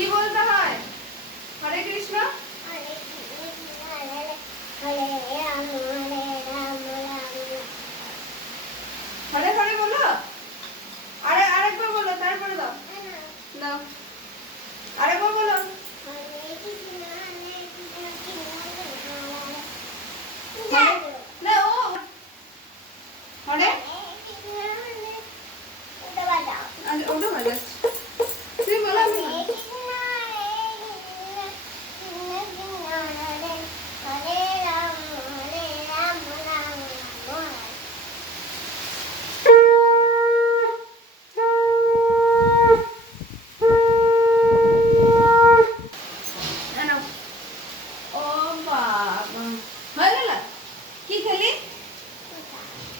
কি বলতে হয়? হরে কৃষ্ণ। হরে হরে বলো। আরে, আরেকবার বলো, তারপরে দাও। দাও। আরেকবার বলো। হরে?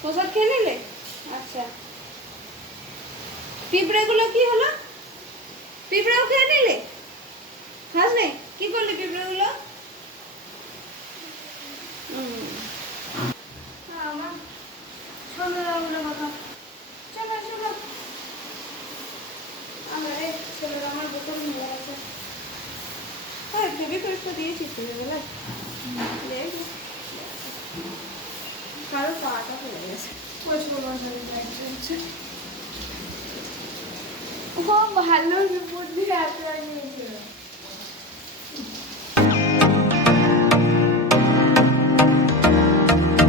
প্রসাদ খেয়ে নিলে? আচ্ছা। পিঁপড়েগুলো কি হলো? পিঁপড়েও খেয়ে নিলে? খাস নে কি করলি পিঁপড়েগুলো? হুম। আমার সন্ধ্যাবেলা Oha, hello, bir bu diğer tarafa geliyor.